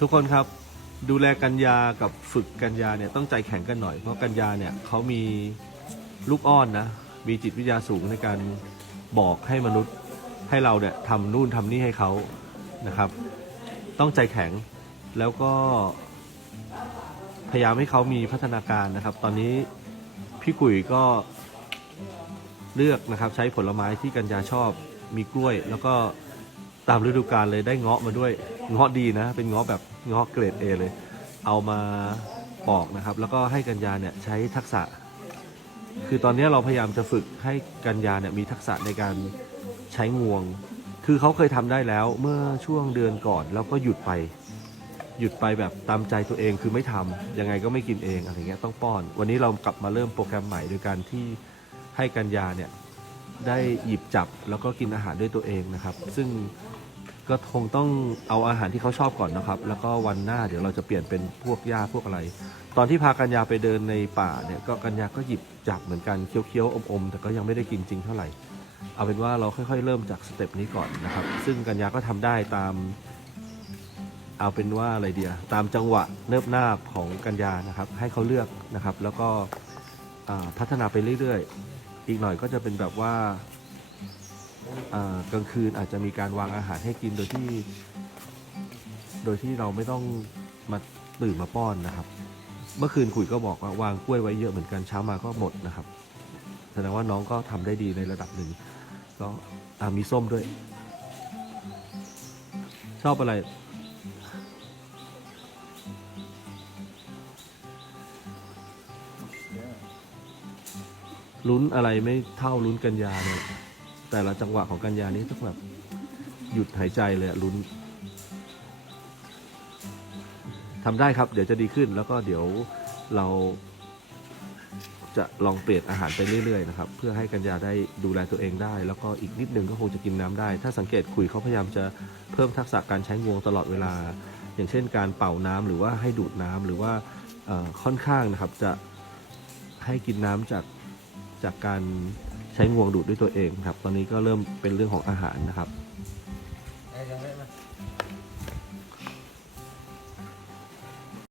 ทุกคนครับดูแลกัญญากับฝึกกัญญาเนี่ยต้องใจแข็งกันหน่อย เพราะกัญญาเนี่ยเขามีลูกอ้อนนะมีจิตวิทยาสูงในการบอกให้มนุษย์ให้เราเนี่ยทำนู่นทำนี่ให้เขานะครับ ต้องใจแข็งแล้วก็ พยายามให้เขามีพัฒนาการนะครับ ตอนนี้พี่กุ๋ยก็เลือกนะครับ ใช้ผลไม้ที่กัญญาชอบมีกล้วย แล้วก็ ตามฤดูกาลเลยได้เงาะมาด้วยเงาะดีนะ เป็นเงาะแบบเงาะเกรดเอเลย เอามาปอกนะครับ แล้วก็ให้กัญญาเนี่ยใช้ทักษะ คือตอนนี้เราพยายามจะฝึกให้กัญญาเนี่ยมีทักษะในการใช้งวง คือเขาเคยทำได้แล้วเมื่อช่วงเดือนก่อนแล้วก็หยุดไป หยุดไปแบบตามใจตัวเองคือไม่ทำยังไงก็ไม่กินเองอะไรเงี้ยต้องป้อน วันนี้เรากลับมาเริ่มโปรแกรมใหม่โดยการที่ให้กัญญาเนี่ย ได้หยิบจับแล้วก็กินอาหารด้วยตัวเองนะครับ ซึ่งก็คงต้องเอาอาหารที่เขาชอบก่อนนะครับ แล้วก็วันหน้าเดี๋ยวเราจะเปลี่ยนเป็นพวกหญ้าพวกอะไร ตอนที่พากัญญาไปเดินในป่าเนี่ยก็กัญญาก็หยิบจับเหมือนกันเคี้ยวๆอมๆแต่ก็ยังไม่ได้กินจริงเท่าไหร่เอาเป็นว่าเราค่อยๆ เริ่มจากสเต็ปนี้ก่อนนะครับ ซึ่งกัญญาก็ทำได้ตาม เอาเป็นว่าอะไรเดียตามจังหวะเนิบนาของกัญญานะครับ ให้เขาเลือกนะครับ แล้วก็พัฒนาไปเรื่อยๆ อีกหน่อยก็จะเป็นแบบว่ากลางคืนอาจจะมีการวางอาหารให้กินโดยที่ โดยที่เราไม่ต้องมาตื่นมาป้อนนะครับ เมื่อคืนคุยก็บอกว่าวางกล้วยไว้เยอะเหมือนกันเช้ามาก็หมดนะครับแสดงว่าน้องก็ทำได้ดีในระดับหนึ่งก็มีส้มด้วย ชอบอะไร ลุ้นอะไรไม่เท่าลุ้นกัญญาเนี่ยแต่ละจังหวะของกัญญานี้ต้องแบบหยุดหายใจเลยลุ้นทำได้ครับ เดี๋ยวจะดีขึ้นแล้วก็เดี๋ยวเราจะลองเปลี่ยนอาหารไปเรื่อยๆนะครับ เพื่อให้กัญญาได้ดูแลตัวเองได้ แล้วก็อีกนิดนึงก็คงจะกินน้ำได้ ถ้าสังเกตคุยเขาพยายามจะเพิ่มทักษะการใช้งวงตลอดเวลา อย่างเช่น การเป่าน้ำหรือว่าให้ดูดน้ำหรือว่าค่อนข้างนะครับจะให้กินน้ำจาก จากการใช้งวงดูดด้วยตัวเองครับ ตอนนี้ก็เริ่มเป็นเรื่องของอาหารนะครับ